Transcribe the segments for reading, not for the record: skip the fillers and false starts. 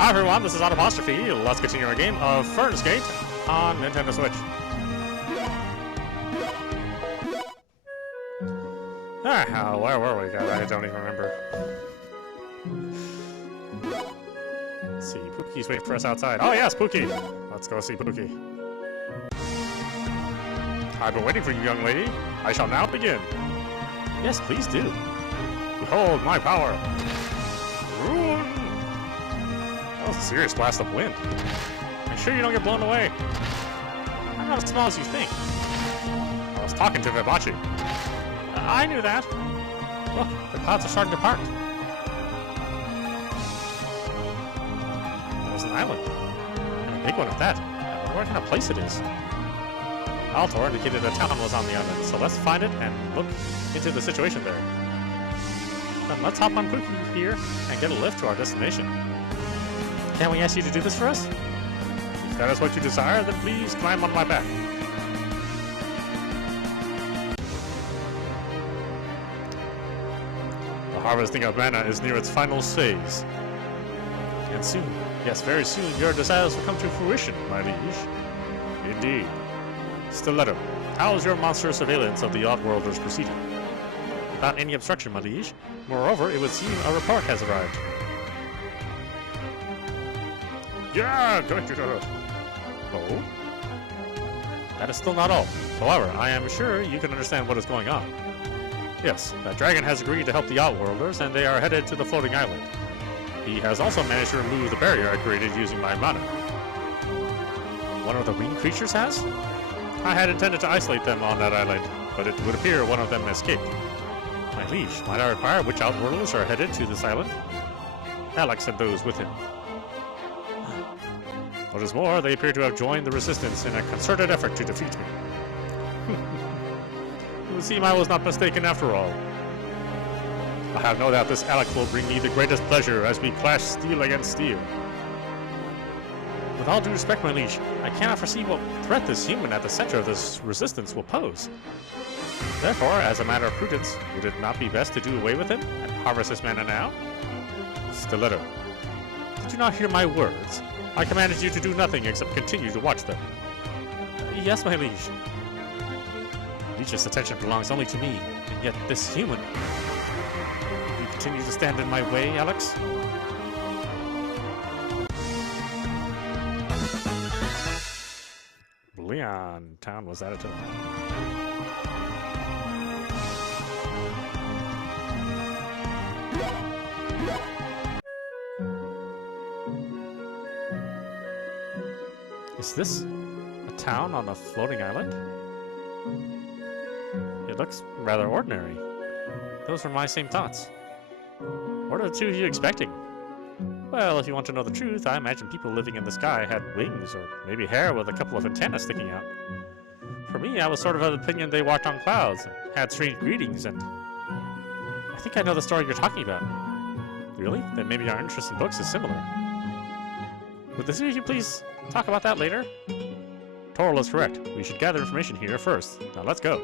Hi everyone, this is audap. Let's continue our game of Fernz Gate on Nintendo Switch. Where were we? God, I don't even remember. Let's see, Pookie's waiting for us outside. Oh yes, Pookie! Let's go see Pookie. I've been waiting for you, young lady. I shall now begin. Yes, please do. Behold my power. Ruin. That was a serious blast of wind. Make sure you don't get blown away. I'm not as small as you think. I was talking to Vivace. I knew that. Look, the clouds are starting to part. There's an island. And a big one at that. I wonder what kind of place it is. Altor indicated a town was on the island, so let's find it and look into the situation there. Then let's hop on Pookie here and get a lift to our destination. Can we ask you to do this for us? If that is what you desire, then please climb on my back. The harvesting of mana is near its final phase. And soon, yes, very soon, your desires will come to fruition, my liege. Indeed. Stiletto, how is your monstrous surveillance of the Oddworlders proceeding? Without any obstruction, my liege. Moreover, it would seem a report has arrived. Yeah, don't you know? Oh? That is still not all. However, I am sure you can understand what is going on. Yes, that dragon has agreed to help the Outworlders, and they are headed to the floating island. He has also managed to remove the barrier I created using my mana. One of the winged creatures has? I had intended to isolate them on that island, but it would appear one of them escaped. My liege, might I require which Outworlders are headed to this island? Alex and those with him. What is more, they appear to have joined the resistance in a concerted effort to defeat me. It would seem I was not mistaken after all. I have no doubt this Alex will bring me the greatest pleasure as we clash steel against steel. With all due respect, my liege, I cannot foresee what threat this human at the center of this resistance will pose. Therefore, as a matter of prudence, would it not be best to do away with him and harvest this mana now? Stiletto, did you not hear my words? I commanded you to do nothing except continue to watch them. Yes, my liege. Leech's attention belongs only to me, and yet this human... Will you continue to stand in my way, Alex? Leon town was added to the map. Is this a town on a floating island? It looks rather ordinary. Those were my same thoughts. What are the two of you expecting? Well, if you want to know the truth, I imagine people living in the sky had wings or maybe hair with a couple of antennas sticking out. For me, I was sort of of the opinion they walked on clouds and had strange greetings, and I think I know the story you're talking about. Really? Then maybe our interest in books is similar. Would the two of you please talk about that later? Toral is correct. We should gather information here first. Now let's go.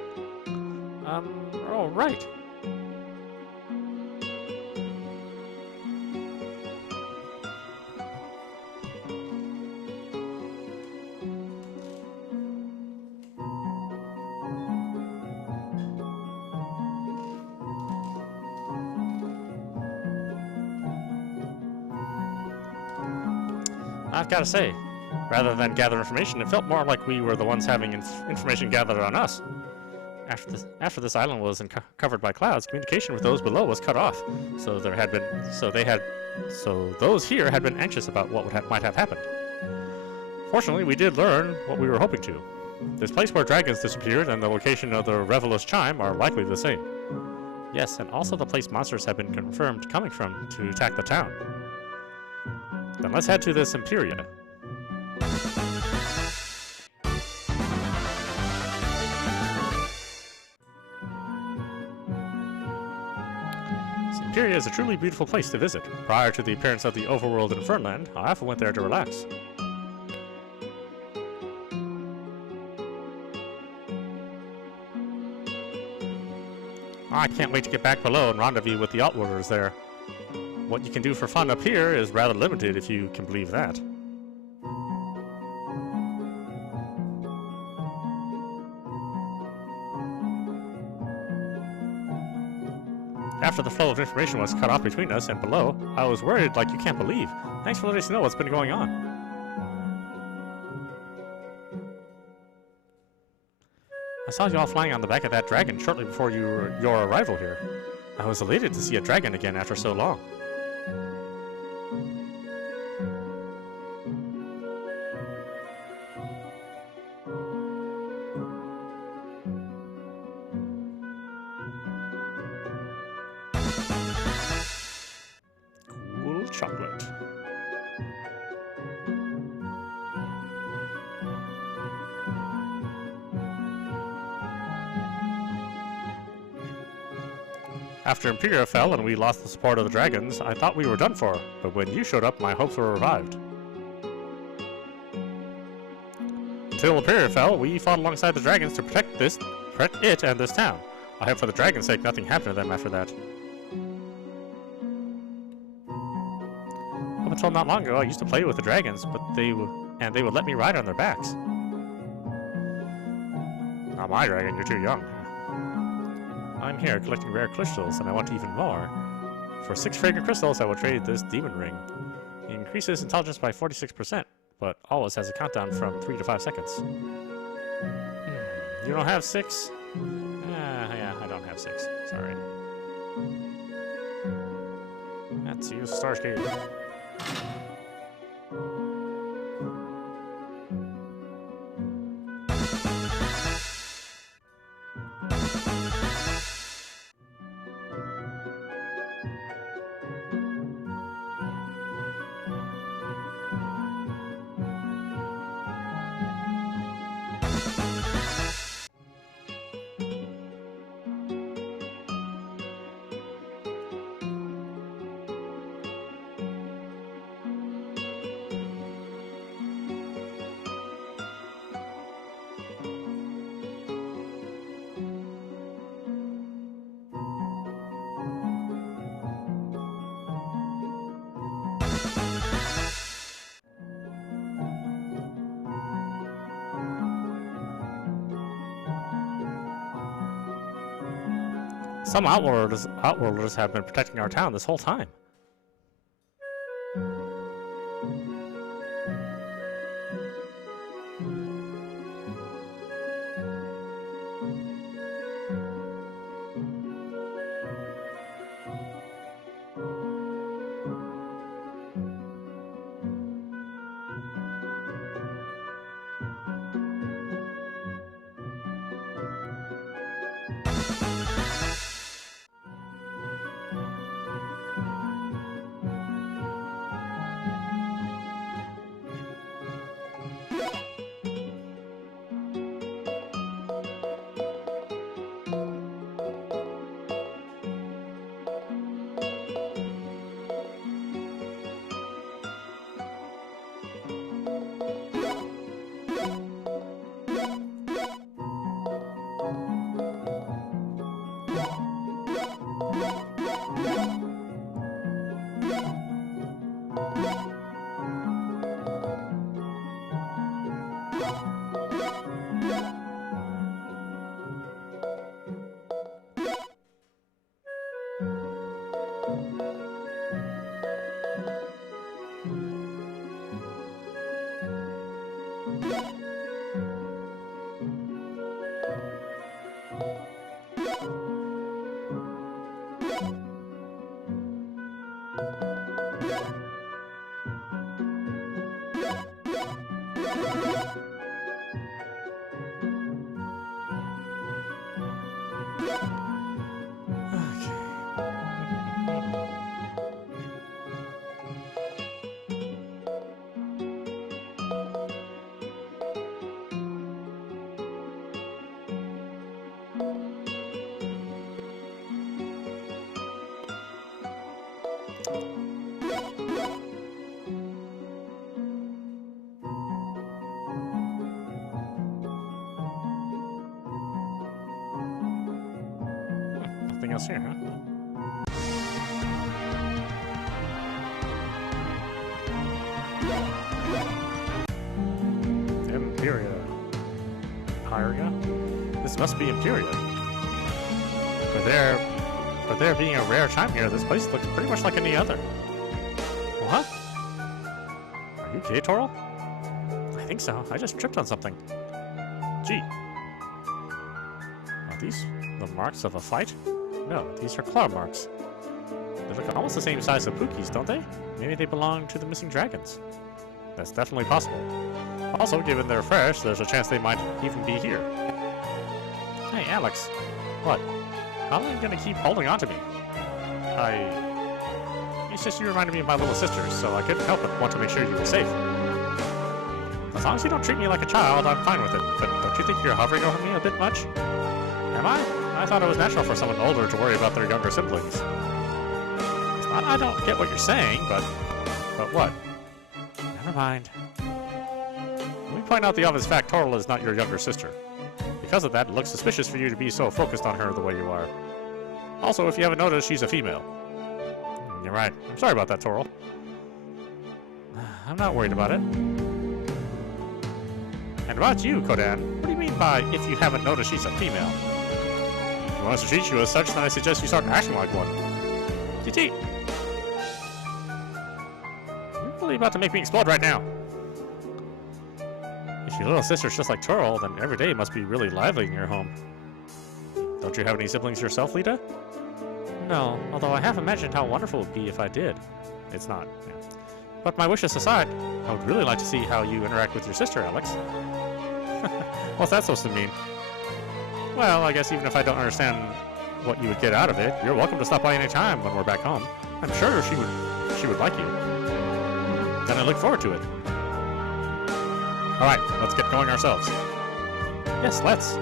Oh, right. I've got to say, rather than gather information, it felt more like we were the ones having information gathered on us. After this island was covered by clouds, communication with those below was cut off. So those here had been anxious about what might have happened. Fortunately, we did learn what we were hoping to. This place where dragons disappeared and the location of the Revelous Chime are likely the same. Yes, and also the place monsters have been confirmed coming from to attack the town. Then let's head to this Imperia. Imperia is a truly beautiful place to visit. Prior to the appearance of the Overworld in Fernland, I often went there to relax. I can't wait to get back below and rendezvous with the Outworlders there. what you can do for fun up here is rather limited, if you can believe that. After the flow of information was cut off between us and below, I was worried like you can't believe. Thanks for letting us know what's been going on. I saw you all flying on the back of that dragon shortly before your arrival here. I was elated to see a dragon again after so long. Cool chocolate. After Imperia fell and we lost the support of the dragons, I thought we were done for, but when you showed up, my hopes were revived. Until Imperia fell, we fought alongside the dragons to protect it and this town. I hope for the dragon's sake nothing happened to them after that. Up until not long ago, I used to play with the dragons, but they would let me ride on their backs. Not my dragon, you're too young. I'm here collecting rare crystals, and I want even more. For 6 fragrant crystals, I will trade this demon ring. It increases intelligence by 46%, but always has a countdown from 3 to 5 seconds. You don't have 6? Yeah, I don't have 6. Sorry. Let's use Starscape. Some outworlders have been protecting our town this whole time. Nothing else here, huh? This must be Imperia. For there being a rare chime here, this place looks pretty much like any other. What? Are you okay, Toril? I think so. I just tripped on something. Gee. Are these the marks of a fight? No, these are claw marks. They look almost the same size as Pookie's, don't they? Maybe they belong to the missing dragons. That's definitely possible. Also, given they're fresh, there's a chance they might even be here. Hey, Alex. What? How are you gonna keep holding on to me? It's just you reminded me of my little sisters, so I couldn't help but want to make sure you were safe. As long as you don't treat me like a child, I'm fine with it. But don't you think you're hovering over me a bit much? Am I? I thought it was natural for someone older to worry about their younger siblings. It's not I don't get what you're saying, but what? Never mind. Let me point out the obvious fact Toril is not your younger sister. Because of that, it looks suspicious for you to be so focused on her the way you are. Also, if you haven't noticed, she's a female. You're right. I'm sorry about that, Toril. I'm not worried about it. And about you, Kodan, what do you mean by if you haven't noticed she's a female? If she wants to treat you as such, then I suggest you start acting like one. GG! You're really about to make me explode right now. If your little sister's just like Toril, then every day must be really lively in your home. Don't you have any siblings yourself, Lita? No, although I have imagined how wonderful it would be if I did. It's not, yeah. But my wishes aside, I would really like to see how you interact with your sister, Alex. What's that supposed to mean? Well, I guess even if I don't understand what you would get out of it, you're welcome to stop by any time when we're back home. I'm sure she would like you. And I look forward to it. Alright, let's get going ourselves. Yes, let's.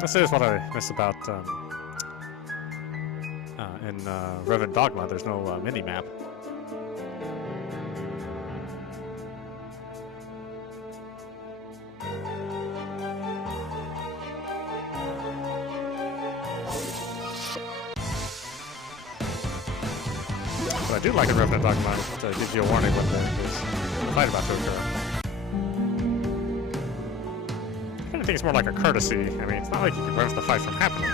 This is what I miss about in Revan Dogma. There's no mini-map. What I do like in Revan Dogma is it gives you a warning when there's a fight about to occur. I think it's more like a courtesy. I mean, it's not like you can prevent the fight from happening.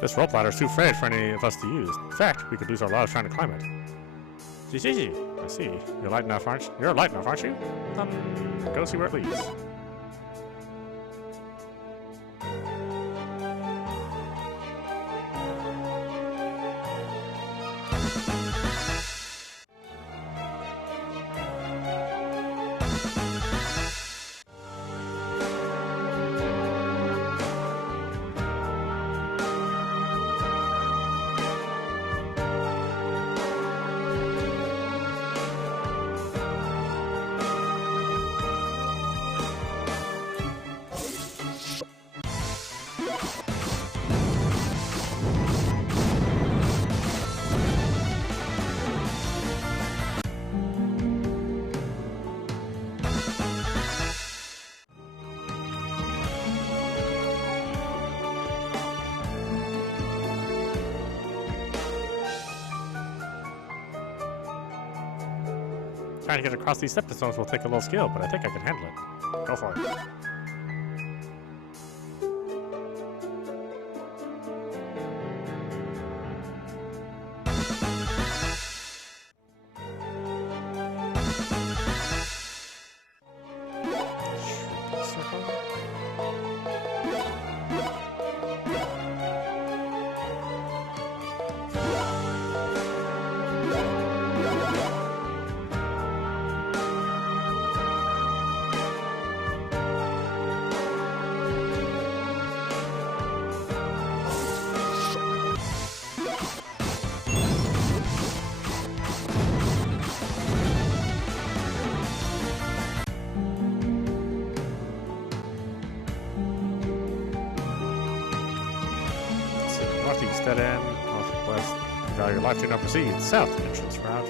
This rope ladder is too frayed for any of us to use. In fact, we could lose our lives trying to climb it. Gigi, I see. You're light enough, aren't you? You're light enough, aren't you? Go see where it leads. Trying to get across these stepping stones will take a little skill, but I think I can handle it. Go for it. Northeast, dead end. Northwest, value your life, do not proceed. South, entrance route.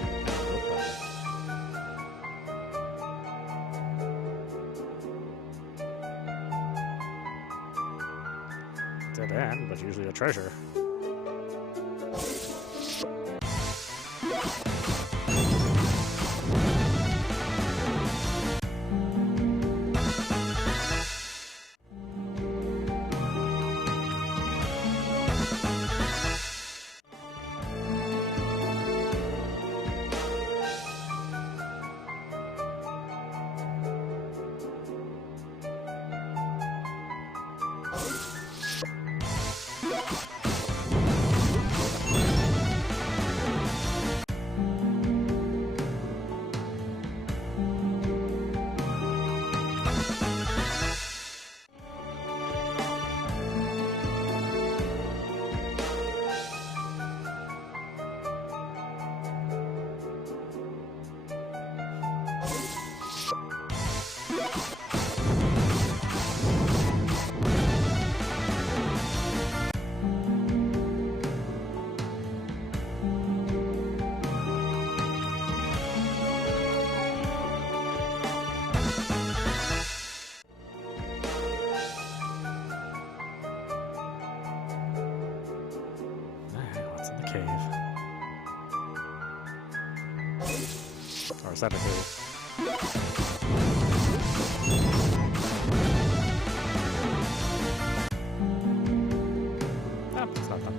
Dead end, but usually a treasure. Cave. Or is that a cave? Nope, it's not done.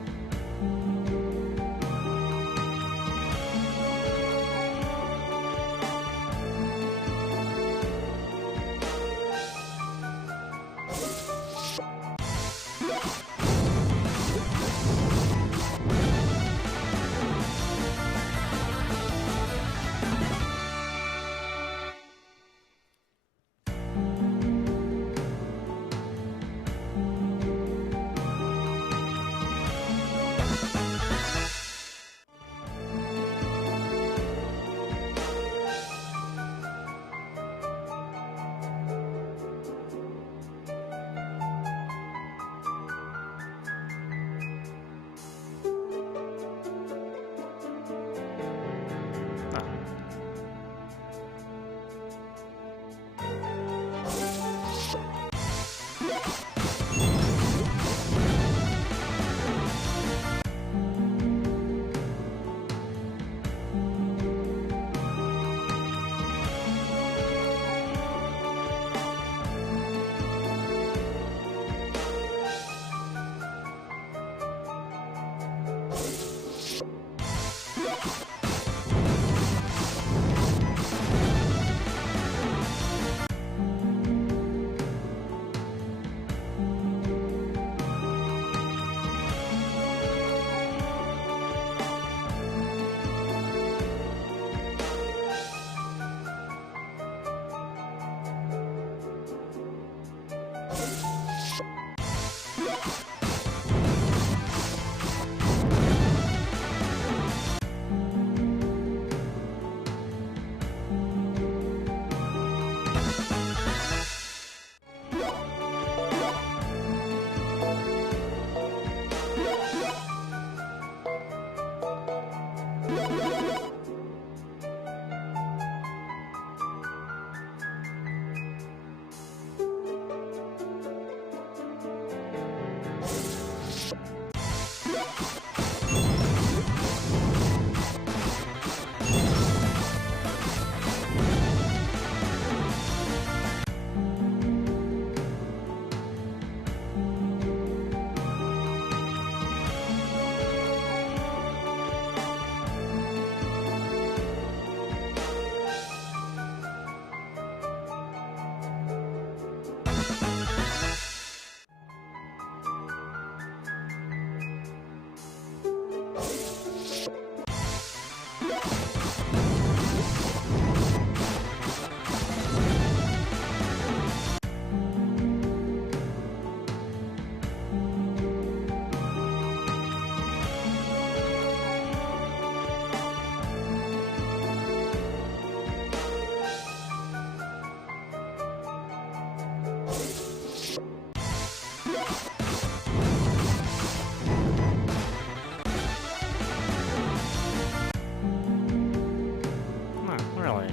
Really?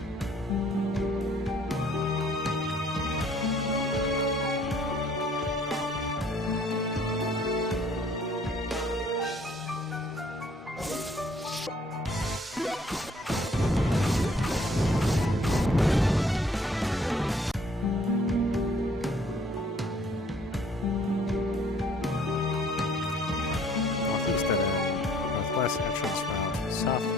Northeast dead end. Northwest entrance route. Southeast.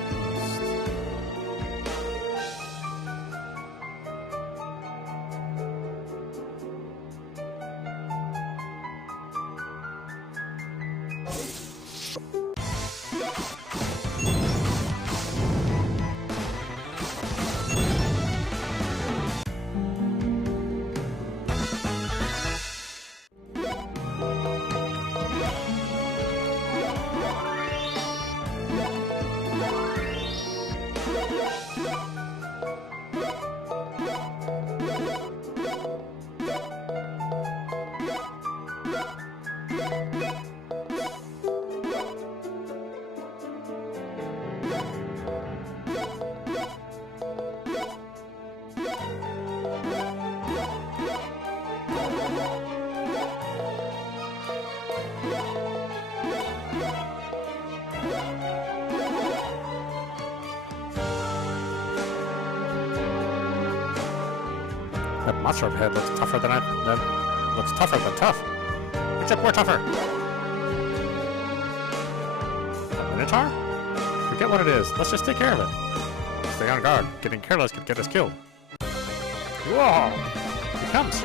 That monster up ahead looks tougher than looks tougher than tough. Except we're tougher. A minotaur? Forget what it is. Let's just take care of it. Stay on guard. Getting careless could get us killed. Whoa! Here it comes.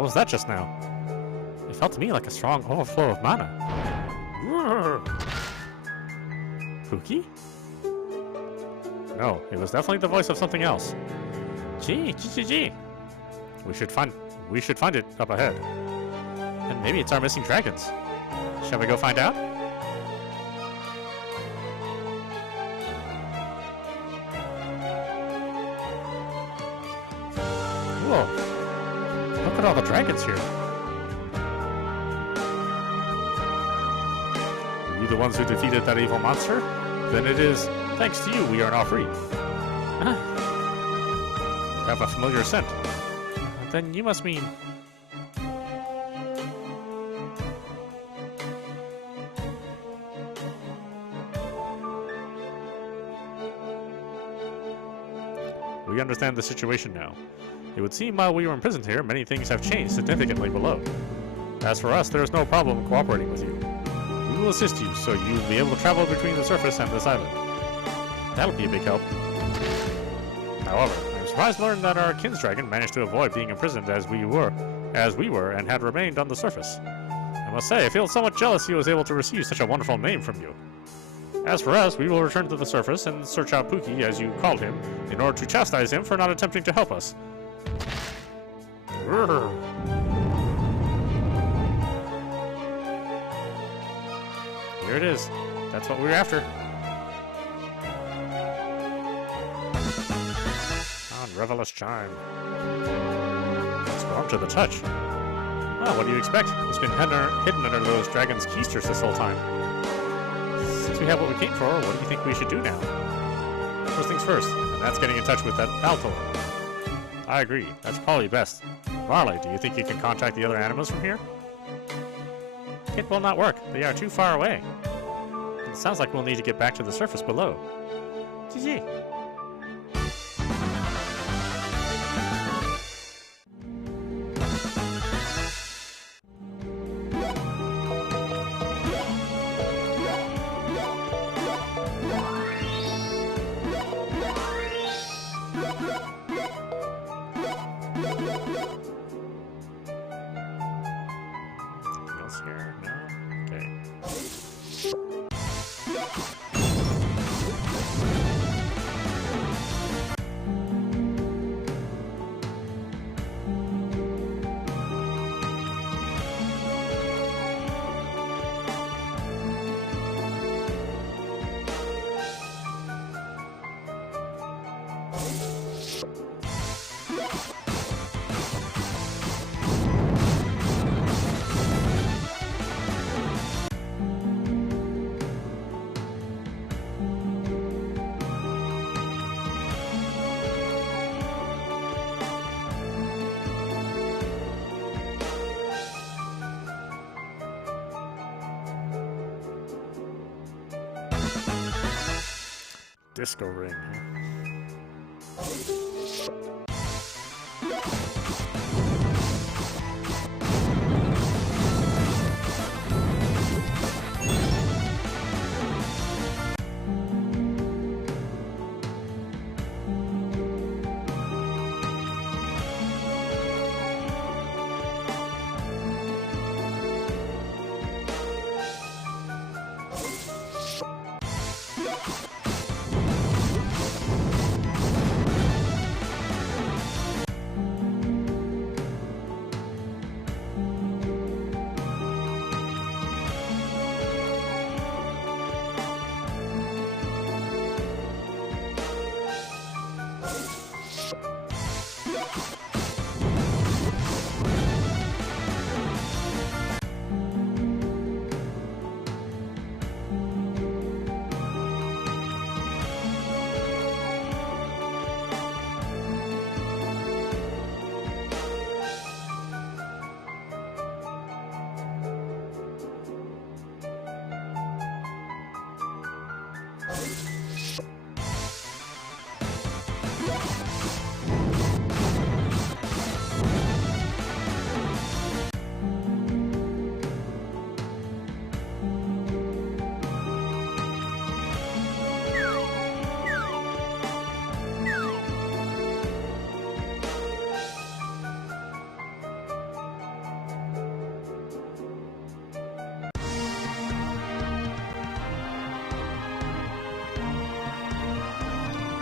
What was that just now? It felt to me like a strong overflow of mana. Pookie? No, it was definitely the voice of something else. Gee. We should find it up ahead. And maybe it's our missing dragons. Shall we go find out? Whoa. Look at all the dragons here. Are you the ones who defeated that evil monster? Then it is thanks to you we are now free. You have a familiar scent. Then you must mean... We understand the situation now. It would seem while we were imprisoned here, many things have changed significantly below. As for us, there is no problem cooperating with you. We will assist you, so you will be able to travel between the surface and this island. That'll be a big help. However, I'm surprised to learn that our kinsdragon managed to avoid being imprisoned as we were, and had remained on the surface. I must say, I feel somewhat jealous he was able to receive such a wonderful name from you. As for us, we will return to the surface and search out Pookie, as you called him, in order to chastise him for not attempting to help us. Here it is. That's what we were after. Revelous chime. It's warm to the touch. Well, what do you expect? It's been hidden under those dragon's keisters this whole time. Since we have what we came for, what do you think we should do now? First things first, and that's getting in touch with that Altor. I agree. That's probably best. Marley, do you think you can contact the other animals from here? It will not work. They are too far away. It sounds like we'll need to get back to the surface below. GG. Here? No? Okay. Disco ring, huh?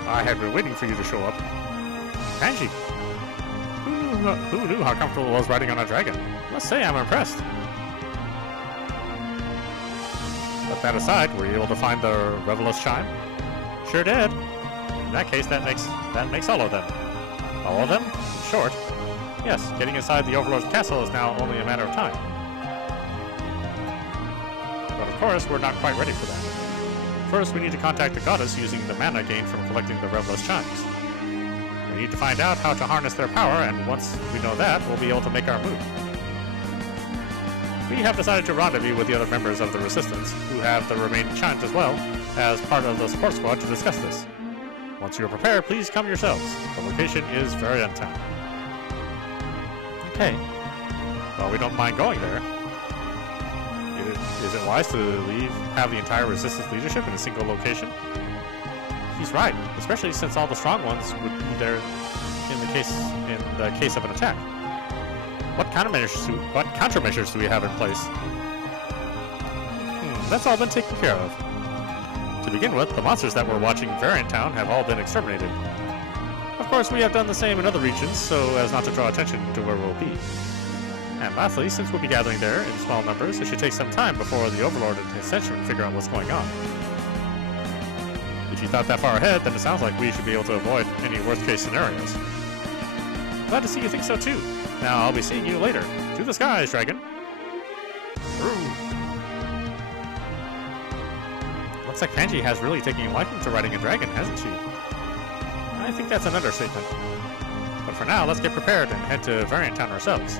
I had been waiting for you to show up. Angie! Who knew how comfortable it was riding on a dragon? Must say I'm impressed. But that aside, were you able to find the Revelous chime? Sure did. In that case, that makes all of them. All of them? In short, yes, getting inside the Overlord's castle is now only a matter of time. But of course, we're not quite ready for that. First, we need to contact the goddess using the mana gained from collecting the Revelous chimes. We need to find out how to harness their power, and once we know that, we'll be able to make our move. We have decided to rendezvous with the other members of the Resistance, who have the remaining chimes as well, as part of the support squad to discuss this. Once you are prepared, please come yourselves. The location is Fernland. Okay. Well, we don't mind going there. Is it wise to have the entire Resistance leadership in a single location? He's right, especially since all the strong ones would be there in the case of an attack. What countermeasures do we have in place? That's all been taken care of. To begin with, the monsters that were watching Variant Town have all been exterminated. Of course, we have done the same in other regions, so as not to draw attention to where we'll be. And lastly, since we'll be gathering there in small numbers, it should take some time before the Overlord and his henchmen figure out what's going on. If you thought that far ahead, then it sounds like we should be able to avoid any worst-case scenarios. Glad to see you think so too. Now I'll be seeing you later. To the skies, dragon! Looks like Panji has really taken a liking to riding a dragon, hasn't she? I think that's an understatement. But for now, let's get prepared and head to Variant Town ourselves.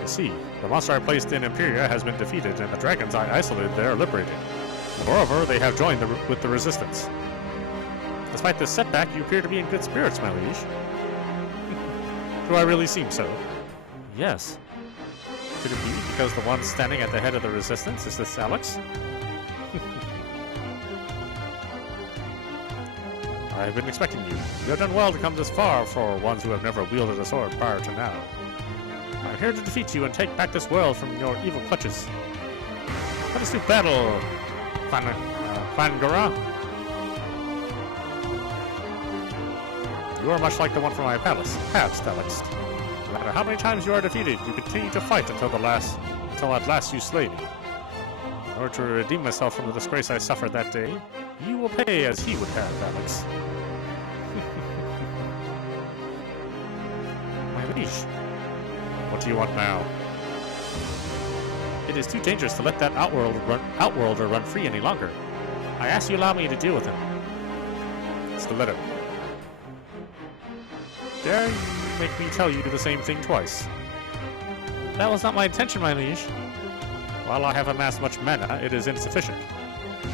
I see. The monster I placed in Imperia has been defeated, and the dragons I isolated there are liberated. Moreover, they have joined with the Resistance. Despite this setback, you appear to be in good spirits, my liege. Do I really seem so? Yes. Could it be because the one standing at the head of the Resistance is this Alex? I've been expecting you. You have done well to come this far for ones who have never wielded a sword prior to now. I'm here to defeat you and take back this world from your evil clutches. Let us do battle, Fangara. You are much like the one from my past, Alex. No matter how many times you are defeated, you continue to fight until at last you slay me. In order to redeem myself from the disgrace I suffered that day, you will pay as he would have, Alex. My liege. What do you want now? It is too dangerous to let that outworlder run free any longer. I ask you allow me to deal with him. Stiletto. Dare you make me tell you the same thing twice? That was not my intention, my liege. While I have amassed much mana, it is insufficient.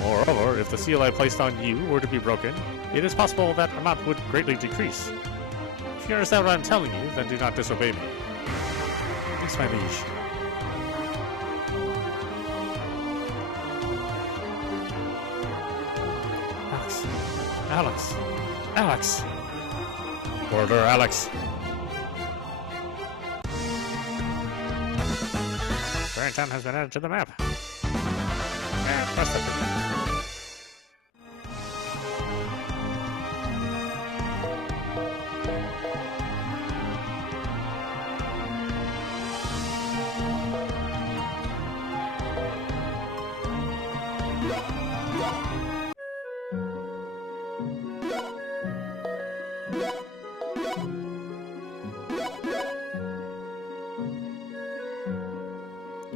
Moreover, if the seal I placed on you were to be broken, it is possible that amount would greatly decrease. If you understand what I'm telling you, then do not disobey me. Yes, my liege. Alex. Alex! Order, Alex! Barrington has been added to the map. And press the button.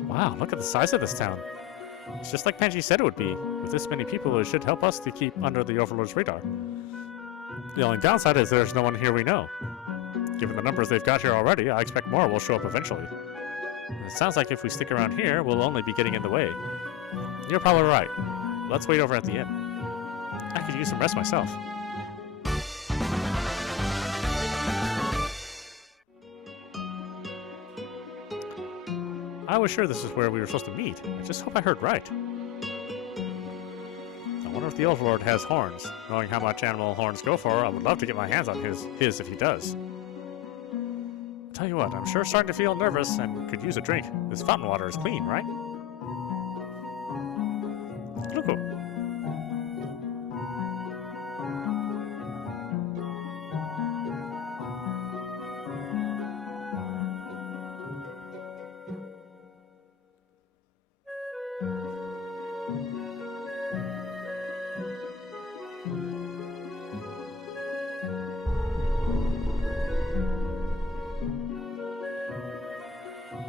Wow, look at the size of this town. It's just like Panji said it would be. With this many people, it should help us to keep under the Overlord's radar. The only downside is there's no one here we know. Given the numbers they've got here already, I expect more will show up eventually. And it sounds like if we stick around here, we'll only be getting in the way. You're probably right. Let's wait over at the inn. I could use some rest myself. I was sure this is where we were supposed to meet. I just hope I heard right. I wonder if the Overlord has horns. Knowing how much animal horns go for, I would love to get my hands on his if he does. Tell you what, I'm sure starting to feel nervous and could use a drink. This fountain water is clean, right? Look.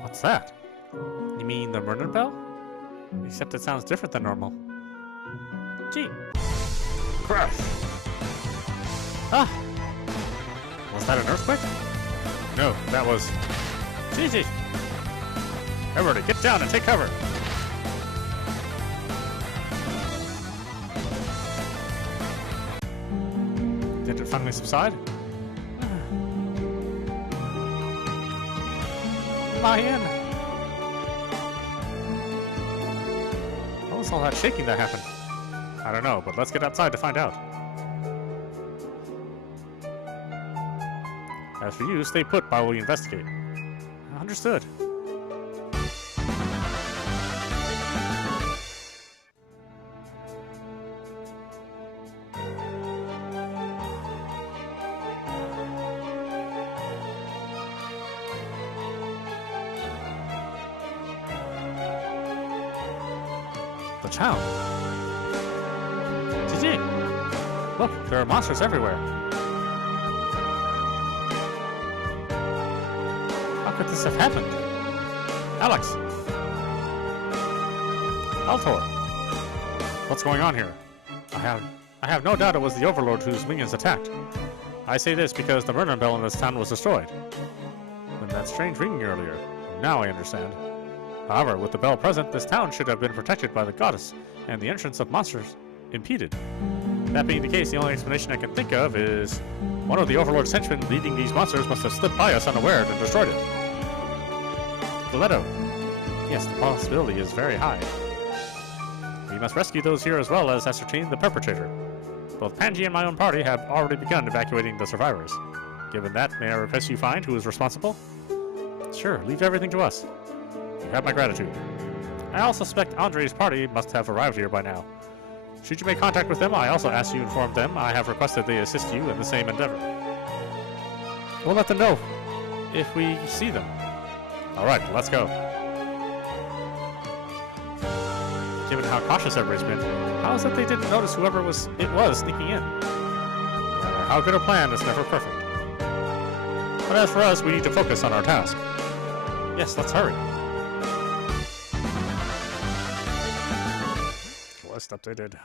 What's that? You mean the murder bell? Except it sounds different than normal. Gee. Crash! Ah! Was that an earthquake? No, that was... Gee. Everybody, get down and take cover! Did it finally subside? Am I in? What was all that shaking that happened? I don't know, but let's get outside to find out. As for you, stay put while we investigate. Understood. The town. GG! Look, there are monsters everywhere. How could this have happened? Alex! Altor! What's going on here? I have no doubt it was the Overlord whose minions attacked. I say this because the murder bell in this town was destroyed. When that strange ringing earlier. Now I understand. However, with the bell present, this town should have been protected by the goddess, and the entrance of monsters impeded. That being the case, the only explanation I can think of is one of the Overlord's henchmen leading these monsters must have slipped by us unaware and destroyed it. Stiletto. Yes, the possibility is very high. We must rescue those here as well as ascertain the perpetrator. Both Panji and my own party have already begun evacuating the survivors. Given that, may I request you find who is responsible? Sure, leave everything to us. You have my gratitude. I also suspect Andre's party must have arrived here by now. Should you make contact with them, I also ask you inform them I have requested they assist you in the same endeavor. We'll let them know if we see them. Alright, let's go. Given how cautious everybody's been, how is it they didn't notice whoever it was sneaking in? No matter how good a plan, it's never perfect. But as for us, we need to focus on our task. Yes, let's hurry. List updated.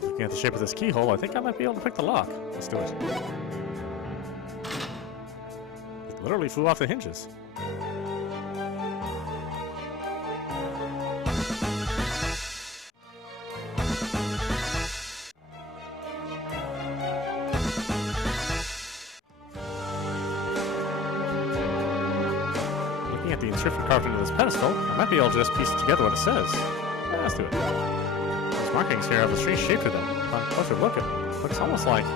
Looking at the shape of this keyhole, I think I might be able to pick the lock. Let's do it. It literally flew off the hinges. Looking at the inscription carved into this pedestal, I might be able to just piece together what it says. Yeah, let's do it. These markings here have a strange shape to them. On a closer look, it looks almost like a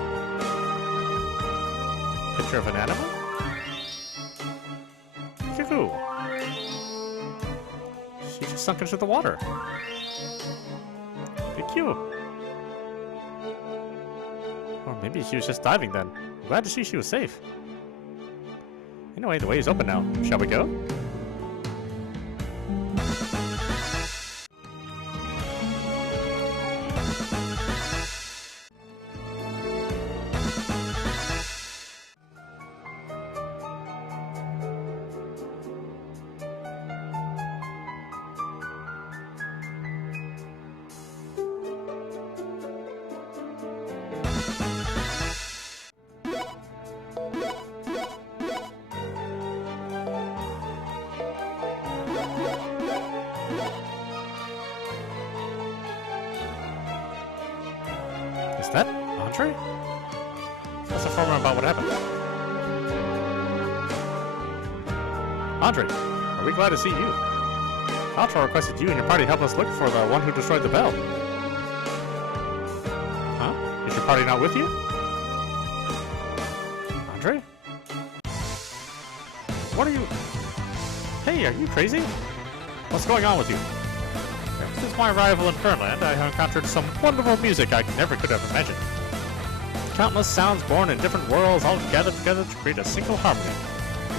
picture of an animal? Cuckoo! She just sunk into the water. Big Q. Or maybe she was just diving then. I'm glad to see she was safe. Anyway, the way is open now. Shall we go? Is that Andre? Let's inform her about what happened. Andre, are we glad to see you? Altra requested you and your party help us look for the one who destroyed the bell. Huh? Is your party not with you? Andre? What are you... Hey, are you crazy? What's going on with you? Since my arrival in Fernland, I have encountered some wonderful music I never could have imagined. Countless sounds born in different worlds all gathered together to create a single harmony.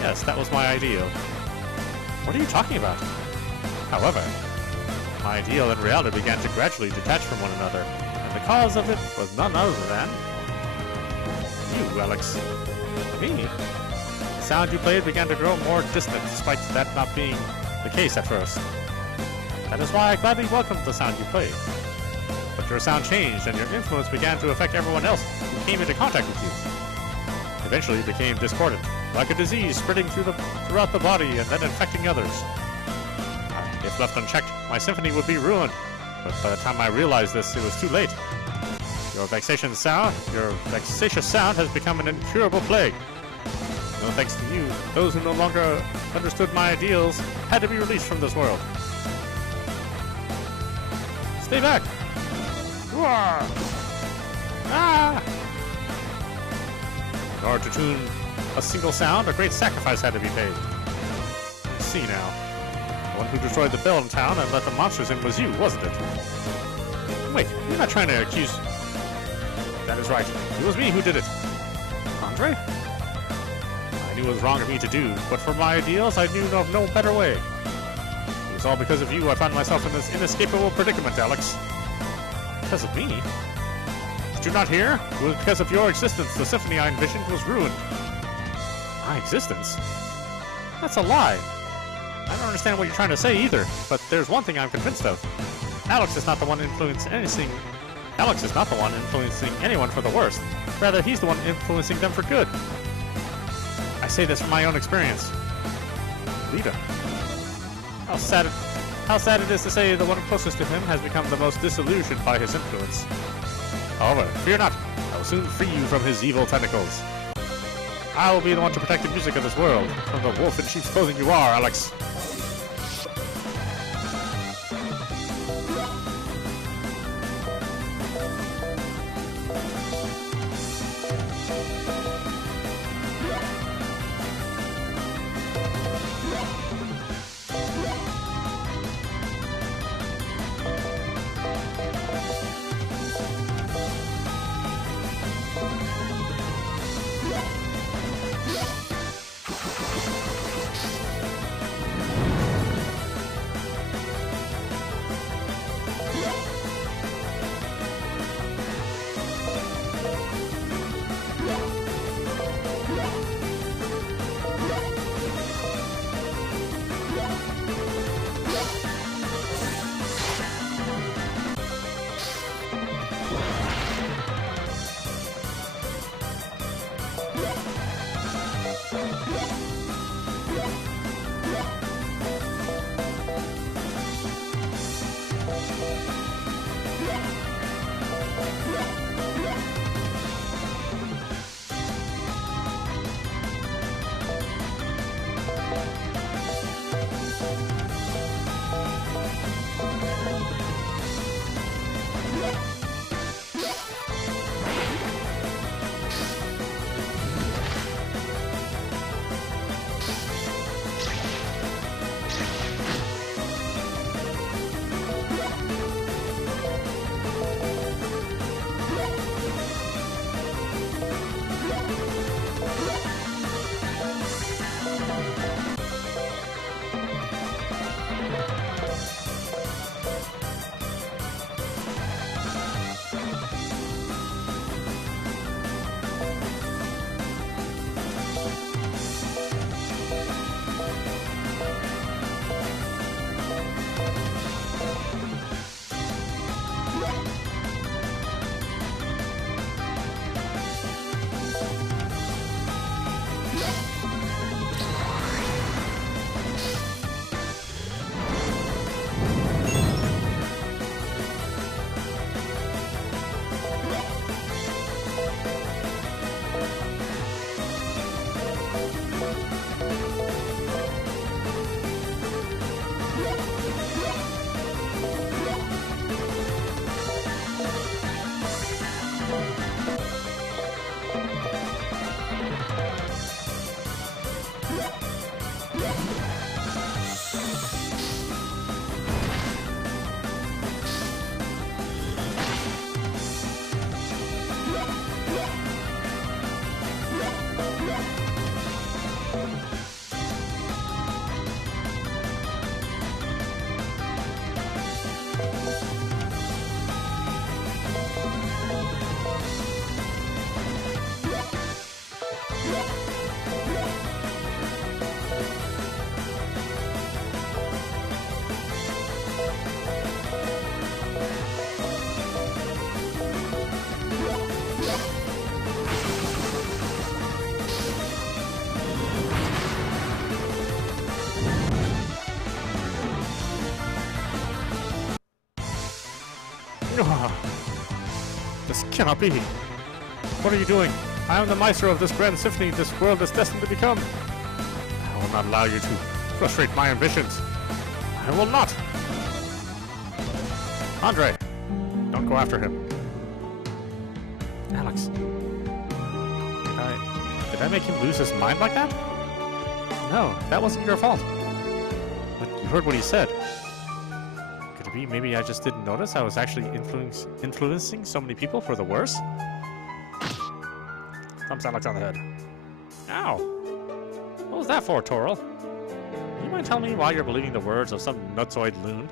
Yes, that was my ideal. What are you talking about? However, my ideal and reality began to gradually detach from one another, and the cause of it was none other than... you, Alex. Me? The sound you played began to grow more distant, despite that not being the case at first. That is why I gladly welcomed the sound you played. But your sound changed, and your influence began to affect everyone else who came into contact with you. Eventually it became discordant, like a disease spreading throughout the body and then infecting others. If left unchecked, my symphony would be ruined, but by the time I realized this, it was too late. Your vexatious sound has become an incurable plague. No thanks to you, those who no longer understood my ideals had to be released from this world. Stay back! Roar! Ah! In order to tune a single sound, a great sacrifice had to be paid. Let's see now. The one who destroyed the bell in town and let the monsters in was you, wasn't it? Wait, you're not trying to accuse... That is right. It was me who did it. Andre? I knew it was wrong of me to do, but for my ideals, I knew of no better way. It was all because of you I found myself in this inescapable predicament, Alex. Because of me? Did you not hear? It was because of your existence the symphony I envisioned was ruined. My existence? That's a lie. I don't understand what you're trying to say either, but there's one thing I'm convinced of. Alex is not the one influencing anything. Alex is not the one influencing anyone for the worst. Rather, he's the one influencing them for good. I say this from my own experience. Lita. How sad it is to say the one closest to him has become the most disillusioned by his influence. However, fear not. I will soon free you from his evil tentacles. I will be the one to protect the music of this world from the wolf in sheep's clothing you are, Alex. This cannot be. What are you doing? I am the maestro of this grand symphony this world is destined to become. I will not allow you to frustrate my ambitions. I will not. Andre, don't go after him. Alex. Did I make him lose his mind like that? No, that wasn't your fault. But you heard what he said. Could it be maybe I just didn't notice I was actually influencing so many people for the worse? Thumps Alex on the head. Ow! What was that for, Toril? You mind telling me why you're believing the words of some nutsoid loon?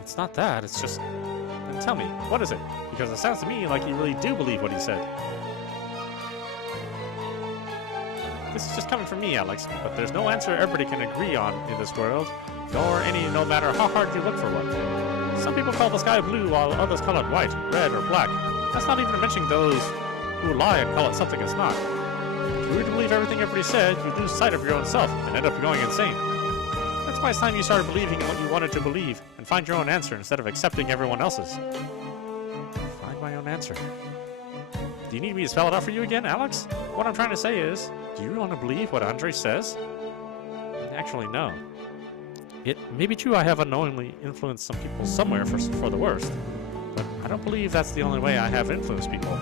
It's not that, it's just... Then tell me, what is it? Because it sounds to me like you really do believe what he said. This is just coming from me, Alex, but there's no answer everybody can agree on in this world, nor any no matter how hard you look for one. Some people call the sky blue while others call it white, red, or black. That's not even mentioning those who lie and call it something it's not. If you were to believe everything everybody said, you'd lose sight of your own self and end up going insane. That's why it's time you started believing in what you wanted to believe and find your own answer instead of accepting everyone else's. Find my own answer. Do you need me to spell it out for you again, Alex? What I'm trying to say is, do you want to believe what Andre says? Actually, no. It may be true I have unknowingly influenced some people somewhere for the worst, but I don't believe that's the only way I have influenced people.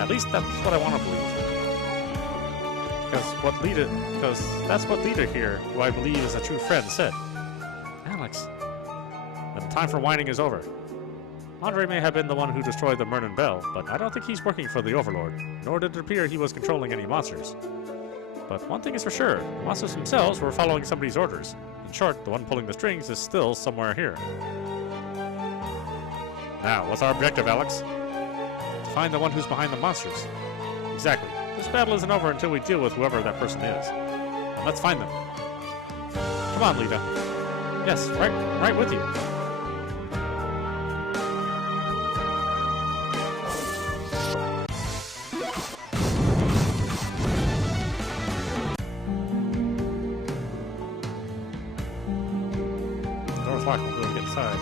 At least that's what I want to believe. Because that's what Lita here, who I believe is a true friend, said. Alex, the time for whining is over. Andre may have been the one who destroyed the Merlin Bell, but I don't think he's working for the Overlord, nor did it appear he was controlling any monsters. But one thing is for sure, the monsters themselves were following somebody's orders. In short, the one pulling the strings is still somewhere here. Now, what's our objective, Alex? To find the one who's behind the monsters. Exactly. This battle isn't over until we deal with whoever that person is. And let's find them. Come on, Lita. Yes, right with you. Door's locked, we'll go get inside.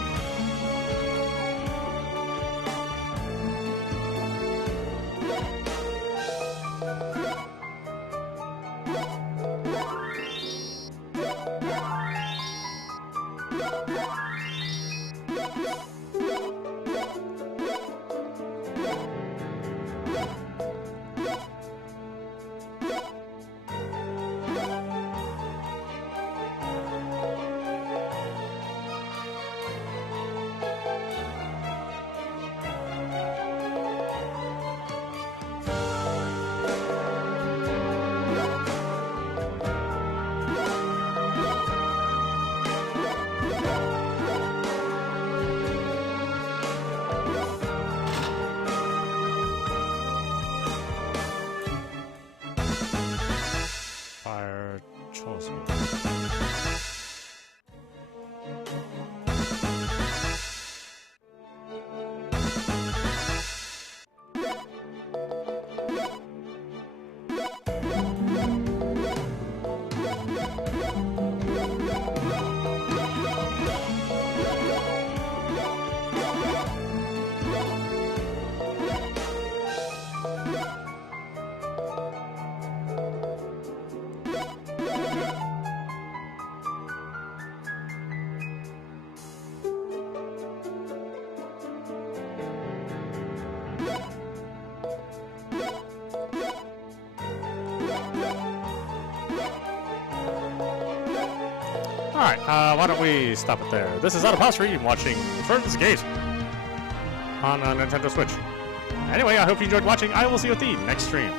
Fire chosen. Alright, why don't we stop it there? This is audap stream watching Fernz Gate on Nintendo Switch. Anyway, I hope you enjoyed watching. I will see you at the next stream.